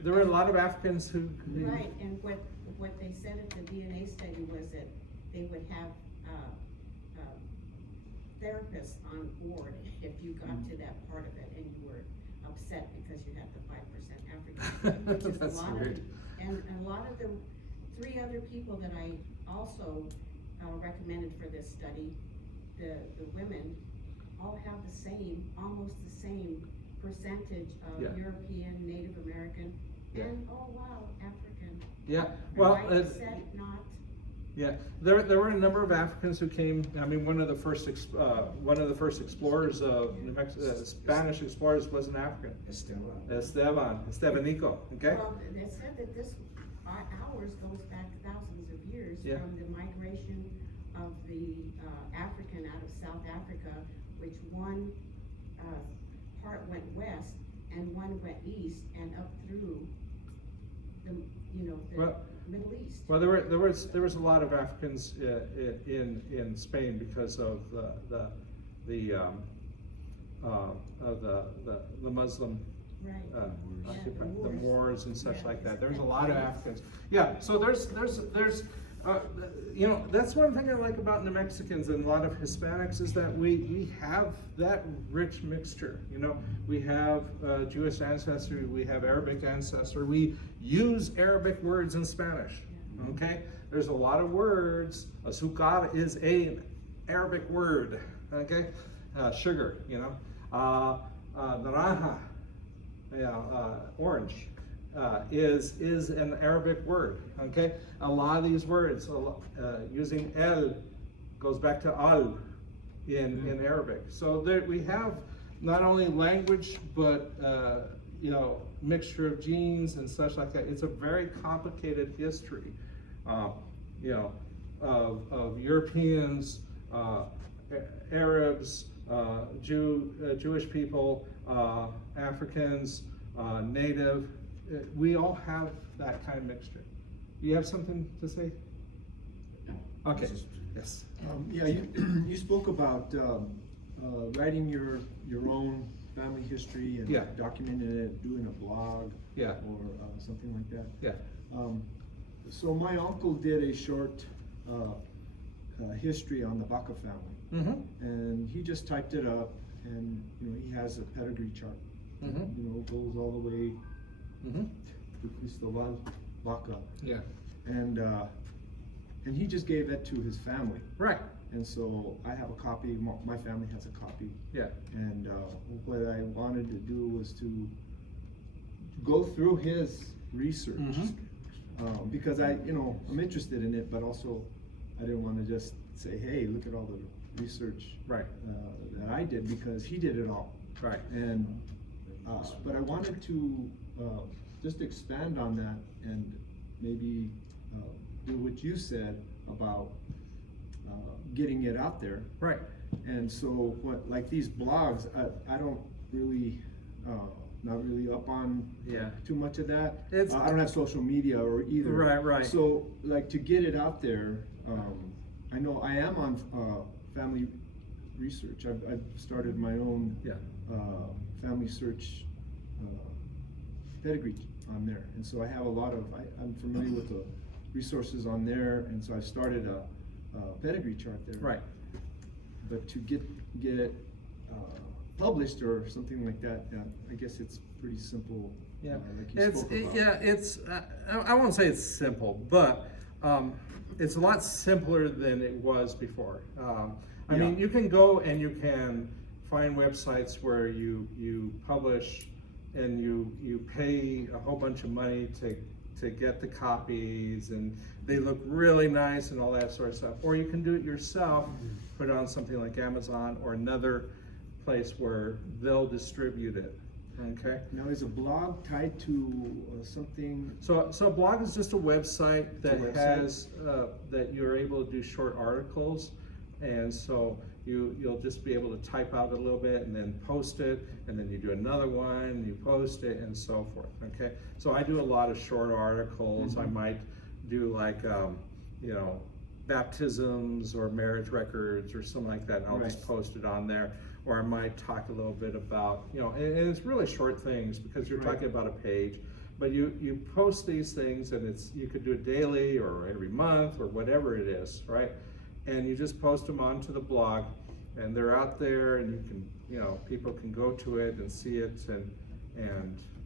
were a lot of Africans who. Right, and what they said at the DNA study was that they would have, therapists on board if you got to that part of it and you were upset because you had the 5% African, which is That's a lot weird. of, and a lot of the 3 other people that I also, recommended for this study, the women all have the same, almost the same percentage of Yeah. European, Native American, Yeah. and, oh wow, African. Yeah, Am well, I upset? Not? yeah, there were a number of Africans who came. I mean, one of the first explorers of New Mexico, Spanish explorers, was an African. Estevanico. Okay. Well, they said that ours goes back thousands of years Yeah. from the migration of the African out of South Africa, which one part went west and one went east and up through the Well- Middle East. Well, there was a lot of Africans in Spain because of the Muslim Right. occupied, the the Moors. Moors and such Yeah, like that. it's There's a been lot of crazy. Africans. Yeah, so there's that's one thing I like about New Mexicans and a lot of Hispanics is that we have that rich mixture. We have Jewish ancestry, we have Arabic ancestry, we use Arabic words in Spanish. Okay, there's a lot of words. Azúcar is an Arabic word. Okay, sugar. Naranja. Orange is an Arabic word. Okay, a lot of these words using el goes back to al in Arabic. So there we have not only language but mixture of genes and such like that. It's a very complicated history, of Europeans, Arabs, Jewish people, Africans, Native. We all have that kind of mixture. You have something to say? Okay. Yes. Yeah, you spoke about writing your own family history and Yeah. documenting it, doing a blog, Yeah. or something like that. Yeah. So my uncle did a short history on the Baca family, Mm-hmm. and he just typed it up, and he has a pedigree chart. Mm-hmm. Goes all the way Mm-hmm. to Cristobal Baca, Yeah. and he just gave that to his family. Right. And so I have a copy, my family has a copy. Yeah. And what I wanted to do was to go through his research. Mhm. Because I'm interested in it, but also I didn't want to just say, hey, look at all the research Right. that I did, because he did it all. Right. And, but I wanted to just expand on that and maybe do what you said about getting it out there. Right. And so like these blogs, I don't really, not really up on Yeah. too much of that. It's- I don't have social media or either. Right. So like to get it out there, I know I am on family research. I've started my own Yeah. family search pedigree on there. And so I have a lot of, I'm familiar with the resources on there, and so I started a pedigree chart there. Right. But to get it published or something like that, I guess it's pretty simple. Yeah. Like you spoke about. It's I won't say it's simple, but it's a lot simpler than it was before. I mean, you can go and you can find websites where you publish and you pay a whole bunch of money to get the copies, and they look really nice and all that sort of stuff. Or you can do it yourself, put it on something like Amazon or another place where they'll distribute it. okay? Now, is a blog tied to something? So a blog is just a website It's a that website? has, that you're able to do short articles. And so you'll just be able to type out a little bit and then post it, and then you do another one, you post it, and so forth, okay? So I do a lot of short articles. I might do like, you know, baptisms or marriage records or something like that, and I'll just Right. post it on there. Or I might talk a little bit about, you know, and it's really short things because you're Right. talking about a page. But you post these things, and you could do it daily or every month or whatever it is, right? And you just post them onto the blog, and they're out there, and you can, you know, people can go to it and see it and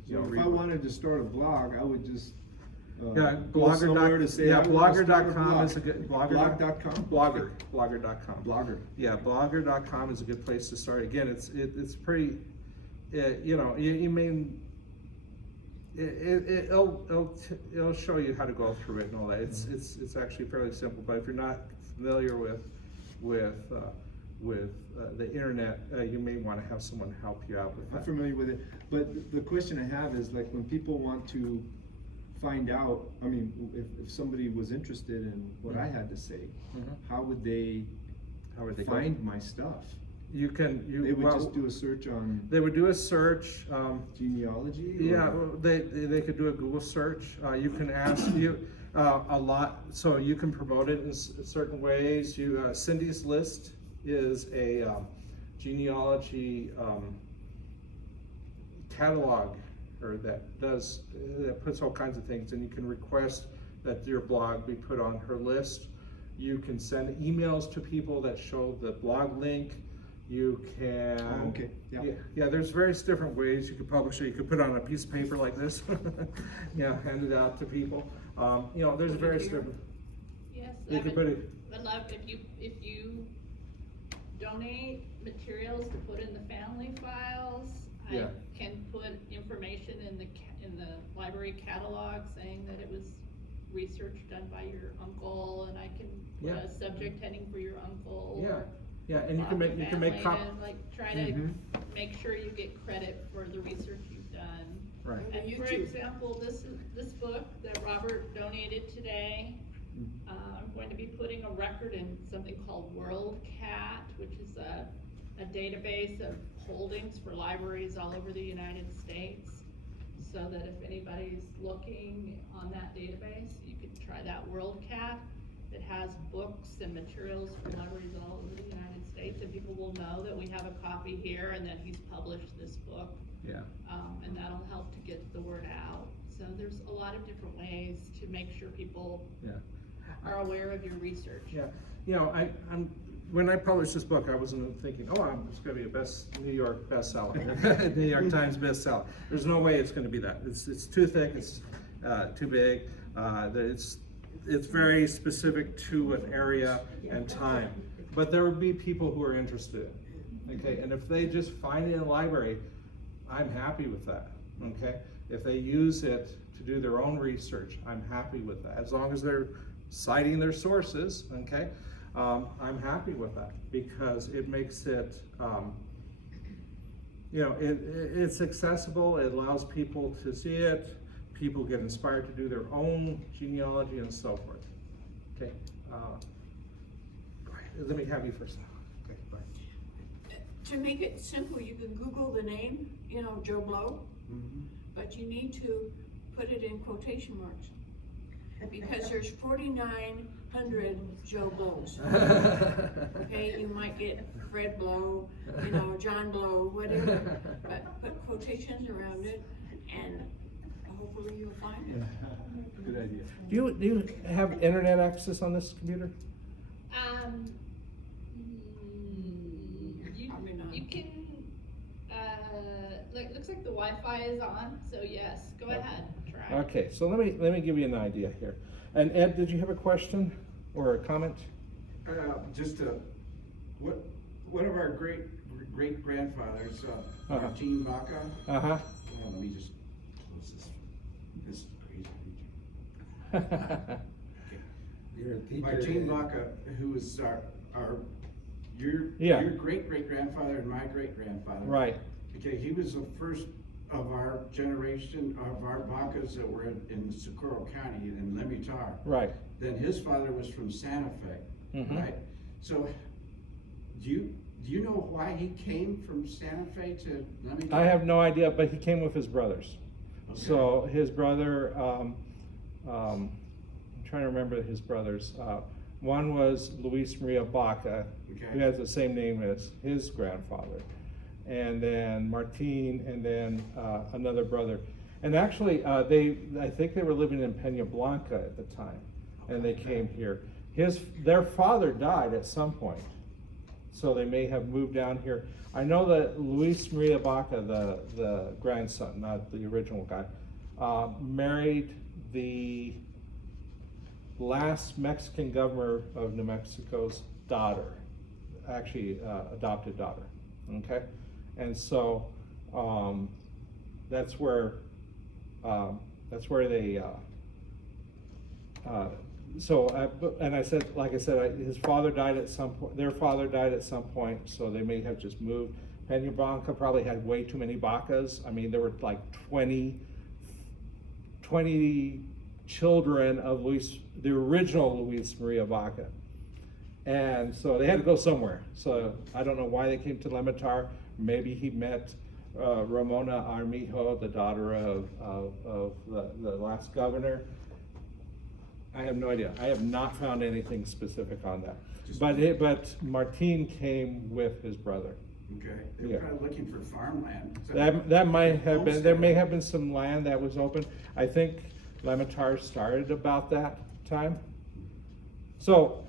you know, So if read I what- wanted to start a blog, I would just, Yeah, go somewhere to say, I wanna start a blogger.com blog. is a good, Blog.com? blogger.com. Blogger. Yeah, blogger.com is a good place to start. Again, it's pretty, you know, you mean, it'll show you how to go through it and all that. It's actually fairly simple, but if you're not familiar with the internet, you may want to have someone help you out with I'm that. familiar with it, but the question I have is like when people want to find out, I mean, if somebody was interested in what I had to say, Mhm. how would they How would they go? find my stuff? You can, They would well, just do a search on they would do a search, genealogy? yeah, or- well, they could do a Google search. You can ask a lot, so you can promote it in certain ways. Cindy's List is a genealogy catalog, or that puts all kinds of things, and you can request that your blog be put on her list. You can send emails to people that show the blog link. You can. Oh, okay, yeah. Yeah, there's various different ways you could publish it. You could put it on a piece of paper like this, yeah, hand it out to people. You know, there's various different. Yes, You can put it. I'd love if you donate materials to put in the family files. Yeah. I can put information in the library catalog saying that it was research done by your uncle, and I can put Yeah. a subject heading for your uncle. Yeah. or Yeah, and you can about make the family, copies. and, like, try to Mhm. make sure you get credit for the research you've done. Right. And for YouTube. example, this book that Robert donated today, I'm going to be putting a record in something called WorldCat, which is a database of holdings for libraries all over the United States. So that if anybody's looking on that database, you could try that WorldCat. It has books and materials from libraries all over the United States, and people will know that we have a copy here and that he's published this book. Yeah. And that'll help to get the word out. So there's a lot of different ways to make sure people Yeah. are aware of your research. Yeah, you know, when I published this book, I wasn't thinking, it's gonna be a New York bestseller, New York Times bestseller. There's no way it's gonna be that. It's too thick, it's too big. It's very specific to an area and time. But there would be people who are interested, okay? And if they just find it in a library, I'm happy with that, okay? If they use it to do their own research, I'm happy with that. As long as they're citing their sources, okay? I'm happy with that because it makes it, you know, it's accessible. It allows people to see it. People get inspired to do their own genealogy and so forth. Okay, let me have you first. Okay, bye. To make it simple, you can Google the name, Joe Blow, but you need to put it in quotation marks. Because there's 4,900 Joe Blows. Okay, you might get Fred Blow, John Blow, whatever, but put quotations around it, and hopefully you'll find it. Good idea. Do you have internet access on this computer? Probably not. You can, looks like the Wi-Fi is on, so yes, go ahead, try. Okay, so let me give you an idea here. And Ed, did you have a question or a comment? One of our great grandfathers, Martin Baca. Uh-huh. Let me just close this. This is crazy. You're a teacher. Martin Baca, who was your Yeah. great grandfather and my great grandfather. Right. Okay, he was the first of our generation, of our Bacas that were in Socorro County, in Limitar. Right. Then his father was from Santa Fe, Mhm. right? So, do you know why he came from Santa Fe to Limitar? I have no idea, but he came with his brothers. Okay. So his brother, I'm trying to remember his brothers. One was Luis Maria Baca, Okay. who has the same name as his grandfather. And then Martin, and then another brother. And actually, I think they were living in Peña Blanca at the time, and they came here. Their father died at some point, so they may have moved down here. I know that Luis Maria Baca, the grandson, not the original guy, married the last Mexican governor of New Mexico's daughter, actually adopted daughter, okay? And so that's where they. And I said, like I said, his father died at some point. Their father died at some point, so they may have just moved. Peña Blanca probably had way too many Bacas. I mean, there were like 20 children of the original Luis Maria Baca. And so they had to go somewhere. So I don't know why they came to Limitar. Maybe he met Ramona Armijo, the daughter of the last governor. I have no idea. I have not found anything specific on that. But Martin came with his brother. Okay, they were Yeah. probably looking for farmland. That might have been, there may Homestead. have been some land that was open. I think Limitar started about that time. So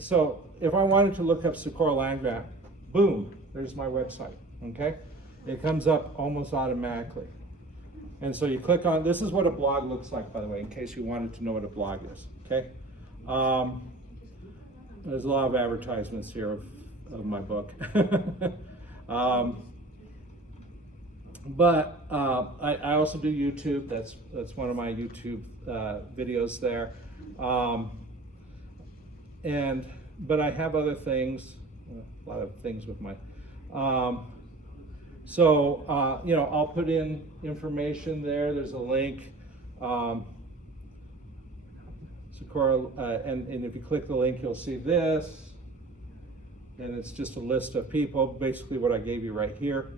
so if I wanted to look up Socorro land grant, boom, there's my website, okay? It comes up almost automatically. And so you click on, this is what a blog looks like, by the way, in case you wanted to know what a blog is, okay? There's a lot of advertisements here of my book. But I also do YouTube. That's one of my YouTube videos there. But I have other things, a lot of things with my. I'll put in information there. There's a link. Socorro, and if you click the link, you'll see this. And it's just a list of people, basically what I gave you right here.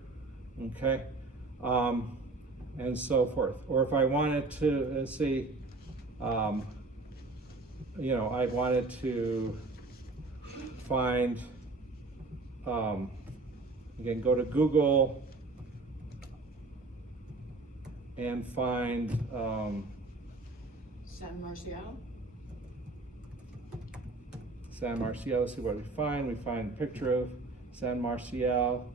Okay. And so forth. Or if I wanted to see, I wanted to find, again, go to Google and find San Marcial. San Marcial, see what we find. We find a picture of San Marcial,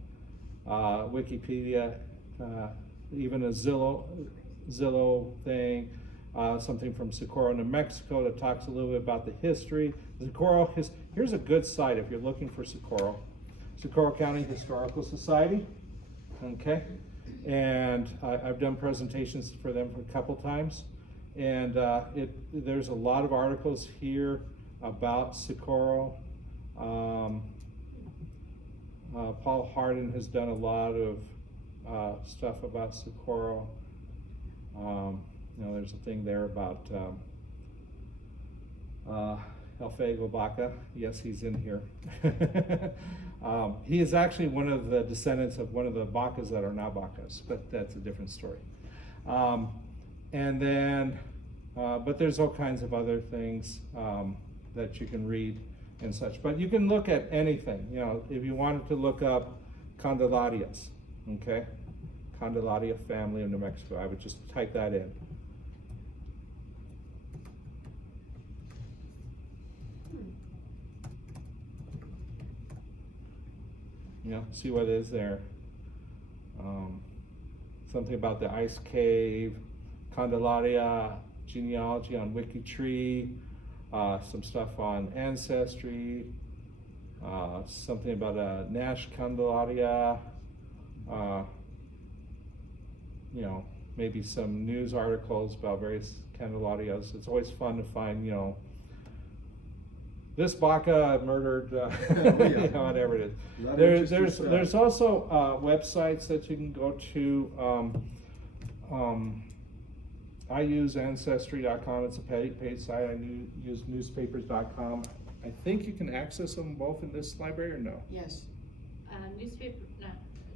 Wikipedia, even a Zillow thing, something from Socorro, New Mexico that talks a little bit about the history. Socorro, here's a good site if you're looking for Socorro. Socorro County Historical Society, okay? And I've done presentations for them a couple times. And there's a lot of articles here about Socorro. Paul Hardin has done a lot of stuff about Socorro. There's a thing there about El Fuego Baca. Yes, he's in here. He is actually one of the descendants of one of the Bacas that are now Bacas, but that's a different story. But there's all kinds of other things that you can read and such. But you can look at anything. If you wanted to look up Candelarias, okay? Candelaria family of New Mexico. I would just type that in. See what is there. Something about the ice cave, Candelaria genealogy on WikiTree, some stuff on Ancestry, something about a Nash Candelaria, maybe some news articles about various Candelarias. It's always fun to find, this Baca murdered, you know, whatever it is. A lot of There's interesting there's stuff. also websites that you can go to. I use Ancestry.com. It's a paid site. I use newspapers.com. I think you can access them both in this library, or no? Yes.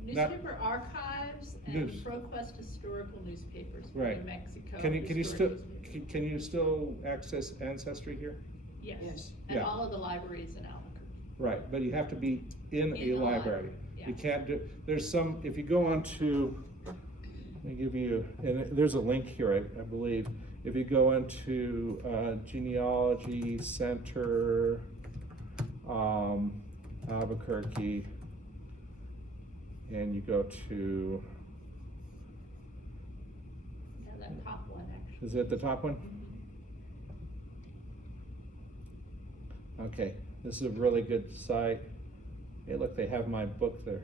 Newspaper archives and News. ProQuest historical newspapers for Right. New Mexico. Can you historic still newspapers. can you still access Ancestry here? Yes, Yes. and Yeah. all of the libraries in Albuquerque. Right, but you have to be in In a the library. library, yeah. You can't do, there's some, if you go on to, let me give you, and there's a link here, I believe. If you go into Genealogy Center, Albuquerque, and you go to, Yeah, that top one actually. is it the top one? Okay, this is a really good site. Hey, look, they have my book there.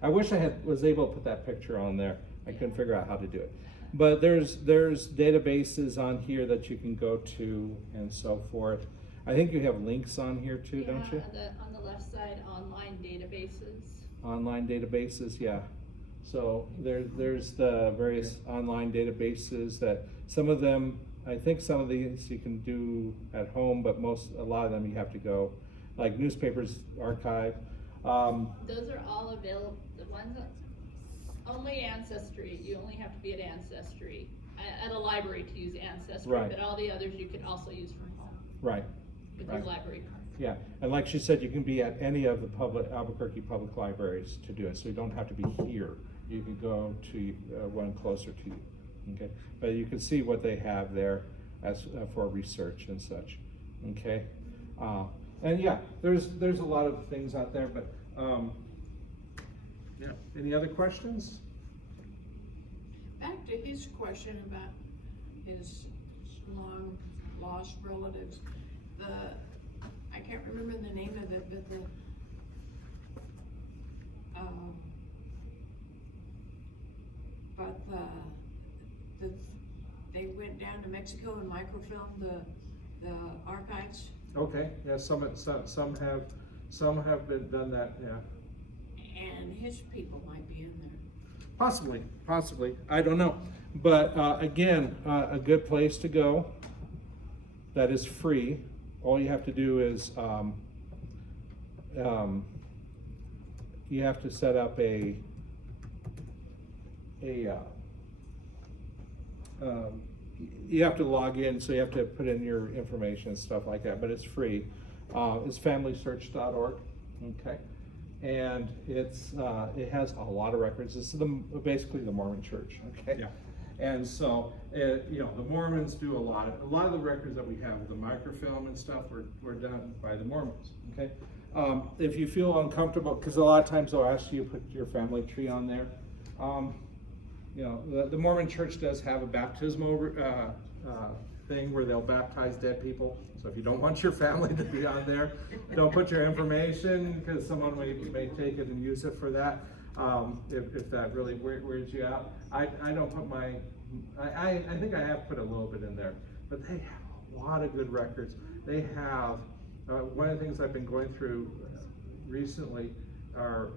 I wish I was able to put that picture on there. I couldn't figure out how to do it. But there's databases on here that you can go to and so forth. I think you have links on here too, don't you? Yeah, on the left side, online databases. Online databases, yeah. So there's the various online databases that some of them, I think some of these you can do at home, but a lot of them you have to go, like Newspapers Archive. Those are all available, the ones that, only Ancestry, you only have to be at Ancestry, at a library to use Ancestry, Right. but all the others you can also use from home Right, with Right. your library card. yeah. And like she said, you can be at any of the Albuquerque public libraries to do it, so you don't have to be here. You can go to one closer to you, okay? But you can see what they have there as for research and such, okay? And yeah, there's a lot of things out there, but yeah. Any other questions? Back to his question about his long lost relatives, I can't remember the name of it, but they went down to Mexico and microfilmed the archives, Okay, yeah, some have been done that, yeah. and his people might be in there. Possibly, I don't know. But again, a good place to go that is free. All you have to do is you have to set up you have to log in, so you have to put in your information and stuff like that, but it's free. It's familysearch.org, okay? And it has a lot of records. This is basically the Mormon church, okay? Yeah. And so, you know, the Mormons do a lot of the records that we have, the microfilm and stuff were done by the Mormons, okay? If you feel uncomfortable, because a lot of times they'll ask you to put your family tree on there. You know, the Mormon church does have a baptismal thing where they'll baptize dead people. So if you don't want your family to be on there, don't put your information, because someone may take it and use it for that. If that really weirds you out. I don't put I think I have put a little bit in there, but they have a lot of good records. They have, one of the things I've been going through recently are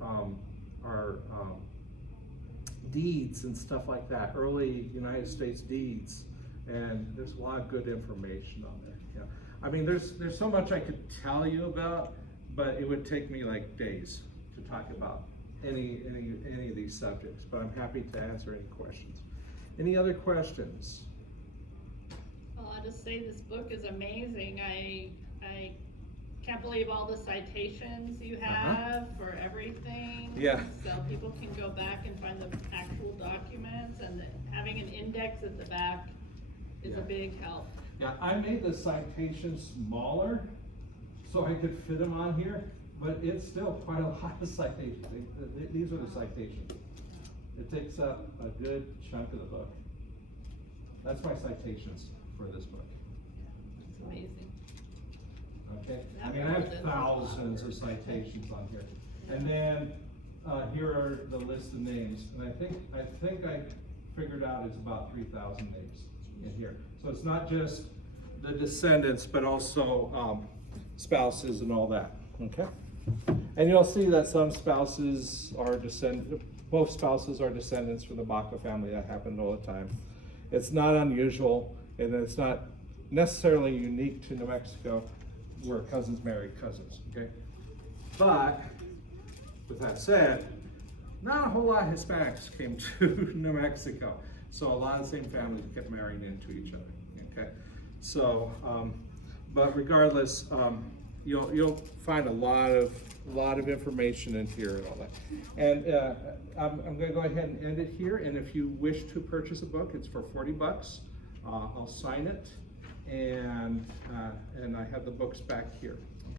deeds and stuff like that, early United States deeds, and there's a lot of good information on there. Yeah, I mean, there's so much I could tell you about, but it would take me like days to talk about any of these subjects. But I'm happy to answer any questions. Any other questions? Well, I'll just say this book is amazing. I can't believe all the citations you have for everything. Yeah. So people can go back and find the actual documents, and having an index at the back is a big help. Yeah, I made the citations smaller so I could fit them on here, but it's still quite a lot of citations. These are the citations. It takes up a good chunk of the book. That's my citations for this book. It's amazing. Okay, I mean, I have thousands of citations on here. And then, here are the list of names, and I think I figured out it's about 3,000 names in here. So it's not just the Descendants, but also, spouses and all that, okay? And you'll see that some spouses are both spouses are descendants from the Baca family. That happened all the time. It's not unusual, and it's not necessarily unique to New Mexico where cousins marry cousins, okay? But, with that said, not a whole lot of Hispanics came to New Mexico. So a lot of the same families kept marrying into each other, okay? So, but regardless, you'll find a lot of information in here and all that. And I'm gonna go ahead and end it here, and if you wish to purchase a book, it's for $40. I'll sign it, and I have the books back here.